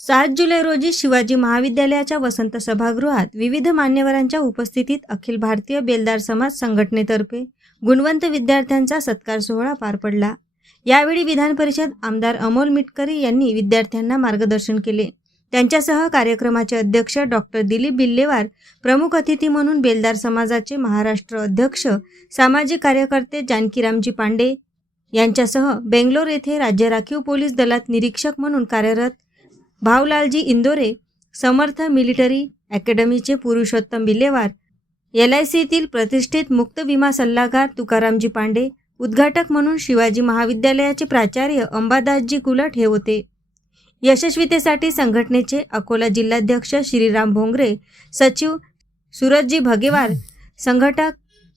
सात जुलै रोजी शिवाजी महाविद्यालयाच्या वसंत सभागृहात विविध मान्यवरांच्या उपस्थितीत अखिल भारतीय बेलदार समाज संघटनेतर्फे गुणवंत विद्यार्थ्यांचा सत्कार सोहळा पार पडला. यावेळी विधान परिषद आमदार अमोल मिटकरी यांनी विद्यार्थ्यांना मार्गदर्शन केले. त्यांच्यासह कार्यक्रमाचे अध्यक्ष डॉक्टर दिलीप बिल्लेवार प्रमुख अतिथी म्हणून बेलदार समाजाचे महाराष्ट्र अध्यक्ष सामाजिक कार्यकर्ते जानकीरामजी पांडे यांच्यासह बेंगलोर येथे राज्य राखीव पोलीस दलात निरीक्षक म्हणून कार्यरत भावलालजी इंदोरे समर्थ मिलिटरी अकॅडमीचे पुरुषोत्तम बिल्लेवार एल आय सीतील प्रतिष्ठित मुक्त विमा सल्लागार तुकारामजी पांडे उद्घाटक म्हणून शिवाजी महाविद्यालयाचे प्राचार्य अंबादासजी कुलट हे होते. यशस्वीतेसाठी संघटनेचे अकोला जिल्हाध्यक्ष श्रीराम भोंगरे सचिव सूरजजी भगेवार संघटक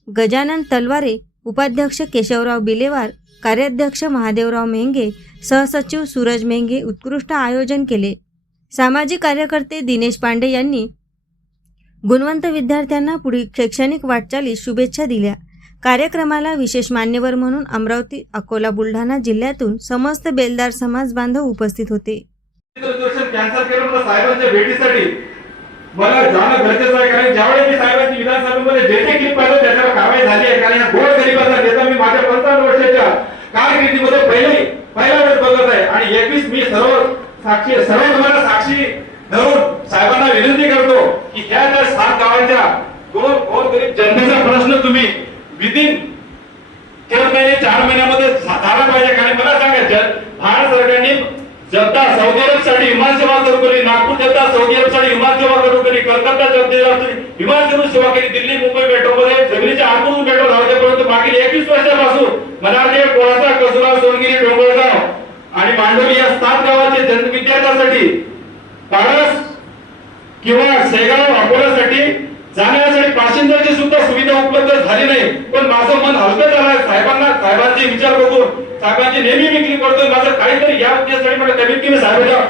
गजानन तलवारे उपाध्यक्ष केशवराव बिलेवार कार्याध्यक्ष महादेवराव मेंगे सहसचिव सूरज मेंगे उत्कृष्ट आयोजन केले. सामाजिक कार्यकर्ते दिनेश पांडे यांनी गुणवंत विद्यार्थ्यांना पुढील शैक्षणिक वाटचालीस शुभेच्छा दिल्या. कार्यक्रमाला विशेष मान्यवर म्हणून अमरावती अकोला बुलढाणा जिल्ह्यातून समस्त बेलदार समाज बांधव उपस्थित होते. कॅन्सल केलं मला साहेबांच्या भेटीसाठी. मला जाणं गरजेचं आहे कारण ज्यावेळी मी साहेबांची विधानसभेमध्ये जे जे क्लिप पाहिलं त्याच्यावर कारवाई झाली आहे. कारण या गोड गरीबाचा नेता मी माझ्या पंचावन्न वर्षाच्या कारकिर्दीमध्ये पहिले पहिला वेळेस बघत आहे आणि एकवीस मी सर्व साक्षी सर्व तुम्हाला साक्षी धरून साहेबांना विनंती करतो की ह्या ज्या सात गावांच्या गोरगरीब जनतेचा प्रश्न तुम्ही विदिन तीन महिने चार महिन्यामध्ये झाला पाहिजे कारण मला सांगायचं भारत सरकारने जनता सौदी अरबसाठी विमान सेवा सुरू केली नागपूर जनता सौदी अरबसाठी विमान सेवा सुरू केली कलकत्ता जनतेसाठी विमान सेवा सेवा केली दिल्ली मुंबई मेट्रो मध्ये जमिनीच्या आतून मेट्रो धावते मागील एकवीस वर्षापासून मनारचे कोळासा कसुरा सोनगिरी डोंगरगाव आणि मांडोली या सात गावाचे जन विद्यार्थ्यांसाठी पारस किंवा सेगाव सुविधा उपलब्ध झाली नाही. पण माझं मन हलकं झालं साहेबांना साहेबांचे विचार बघून साहेबांची नेहमी विक्री करतो माझं काहीतरी या उद्देशासाठी मला कमीत कमी साहेबांना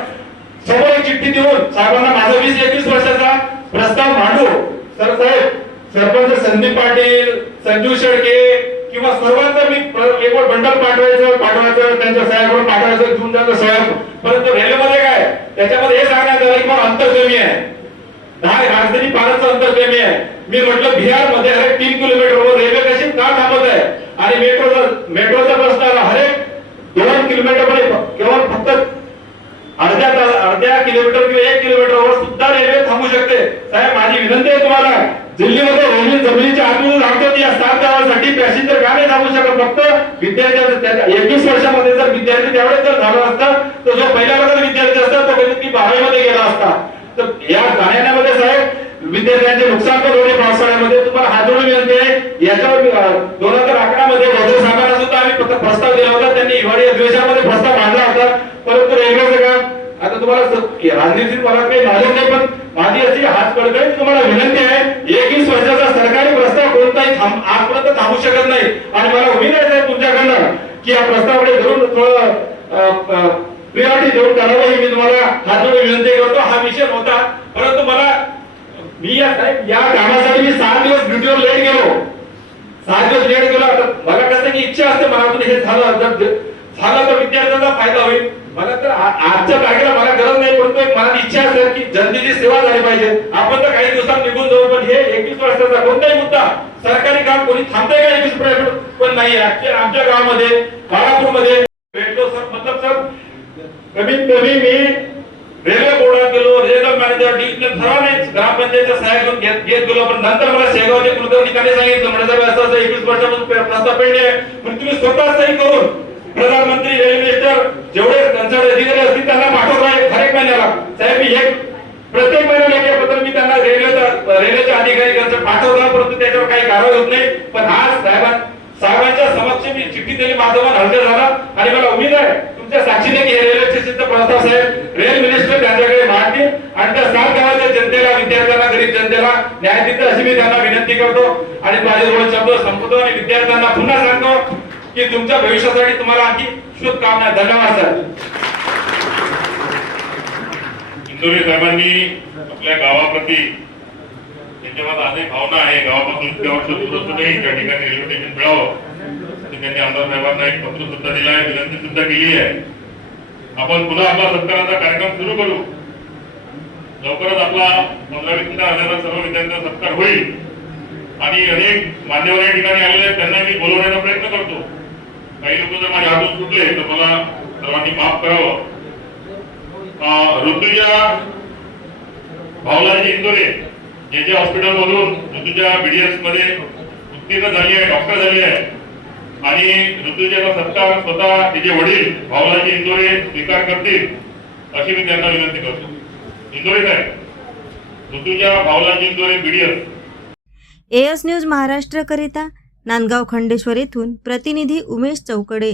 समोर एक चिठ्ठी देऊन साहेबांना माझा वीस एकवीस वर्षाचा प्रस्ताव मांडू. सर साहेब सरपंच संदीप पाटील संजू शेळके किंवा सर्वांचा मी एकवर बंडल पाठवायचं पाठवायचं त्यांच्या साहेबांवर पाठवायचं घेऊन जायचं साहेब. परंतु रेल्वेमध्ये काय त्याच्यामध्ये हे सांगण्यात आलं की मला अंतर कमी आहे. दहा राजधानी पाण्याचं अंतर कमी आहे. मी म्हटलं बिहारमध्ये अरे तीन तीन किलोमीटरवर रेल्वे कशी का थांबत आहे? आणि मेट्रो मेट्रोचा प्रश्न हरेक दोन किलोमीटरमध्ये केवळ फक्त अर्ध्या अर्ध्या किलोमीटर किंवा एक किलोमीटरवर सुद्धा रेल्वे थांबू शकते. साहेब माझी विनंती आहे तुम्हाला. दिल्लीमध्ये रेल्वे जमिनीच्या आतून राहतो या सात गावासाठी पॅसेंजर का नाही थांबू शकत? फक्त विद्यार्थ्यांचा एकवीस वर्षामध्ये जर विद्यार्थी त्यावेळेस जर झाला असता तर जो पहिल्या वर्गाचा विद्यार्थी असता तो कधी कमी बारावीमध्ये गेला असता. तर या जाण्यामध्ये साहेब विद्यार्थ्यांचे नुकसान पण होते पावसाळ्यामध्ये. तुम्हाला हात जोडून विनंती आहे याच्यावर दोन हजार अकरा मध्ये वजन साहेबांना सुद्धा आम्ही प्रस्ताव दिला होता. त्यांनी हिवाळी अधिवेशनामध्ये प्रस्ताव मांडला होता. परंतु रेल्वेचं काम आता तुम्हाला स- मला काही नॉलेज नाही पण माझी अशी हात कडकडीत तुम्हाला विनंती आहे एकवीस वर्षाचा सरकारी प्रस्ताव कोणताही थांब आजपर्यंत थांबू शकत नाही. आणि मला उमेद आहे साहेब तुमच्याकडनं की या प्रस्तावाकडे धरून थोडं प्रियारिटी देऊन करावं ही मी तुम्हाला हातून विनंती करतो. हा मिशन होता. परंतु मला मी या साहेब या कामासाठी मी सहा दिवस ड्युटीवर लेट गेलो. सहा दिवस लेट गेलो. मला कसं की इच्छा असते मनातून हे झालं जर झालं तर विद्यार्थ्यांचा फायदा होईल. मला तर आजच्या तारखेला मला गरज नाही परंतु एक मनात इच्छा असेल की जनतेची सेवा झाली पाहिजे. आपण तर काही दिवसात निघून जाऊ पण हे एकवीस वर्षाचा कोणताही मुद्दा सरकारी काम कोणी थांबतंय का एकवीस पण नाही आमच्या गावामध्ये बाळापूरमध्ये भेटलो सर मतलब सर कमीत कमी मी रेल्वे बोर्डात गेलो रेल्वे मॅनेजर डिव्हिजनल सर्वांनीच ग्रामपंचायतचा सहाय्य घेऊन घेत घेत गेलो. पण नंतर मला शेगावचे कुलकर्णीकडे सांगितलं म्हणजे साहेब असं असं एकवीस वर्षापासून प्रस्ताव पेंडिंग आहे. पण तुम्ही स्वतः सही करून प्रधानमंत्री रेल्वे मिनिस्टर जेवढे त्यांच्याकडे अधिकारी असतील त्यांना पाठवत राहील हर महिन्याला. साहेब मी हे प्रत्येक महिन्याला एक पत्र मी त्यांना रेल्वेचा रेल्वेच्या अधिकारी कन्सर्ट पाठवतो परंतु त्याच्यावर काही कारवाई होत नाही. पण आज साहेबां साहेबांच्या समक्ष मी चिठ्ठी दिली माझं मन हलकं झालं. आणि मला उमेद आहे तुमच्या साक्षीने की हे प्रस्ताव साहेब रेल मिनिस्टर त्यांच्याकडे मांडतील आणि त्या सात गावाच्या जनतेला विद्यार्थ्यांना गरीब जनतेला न्याय देतील अशी मी त्यांना विनंती करतो. आणि माझे दोन शब्द संपवतो आणि विद्यार्थ्यांना पुन्हा सांगतो की तुमच्या भविष्यासाठी तुम्हाला आणखी शुभकामना. धन्यवाद सर. इंदोरी साहेबांनी आपल्या गावाप्रती त्यांच्यामध्ये आजही भावना आहे. गावापासून इतक्या वर्ष दूर असूनही त्या ठिकाणी रेल्वे स्टेशन मिळावं त्यांनी आमदार साहेबांना एक पत्र सुद्धा दिलं आहे. विनंती सुद्धा केली आहे. आपण पुन्हा आपला सत्काराचा कार्यक्रम सुरू करू. लवकरच आपला पंधरा वीस मिनिटात सर्व विद्यार्थ्यांचा सत्कार होईल. आणि अनेक मान्यवर या ठिकाणी आलेले आहेत त्यांना मी बोलवण्याचा प्रयत्न करतो. काही लोक जर माझ्या हातून सुटले तर मला सर्वांनी माफ करावं. ऋतुजा भावलाजी इंदोरे जे जे हॉस्पिटल मधून ऋतुजा बीडीएसमध्ये उत्तीर्ण झाली आहे डॉक्टर झाली आहे. आणि ऋतुजाचा सत्कार स्वतः तिचे वडील भावलाजी इंदोरे स्वीकार करतील अशी मी त्यांना विनंती करतो. इंदोरे साहेब Rutuja Bhavlaji Indore BDS AS news Maharashtra करिता नांदगाव खंडेश्वर येथून प्रतिनिधी उमेश चौकडे.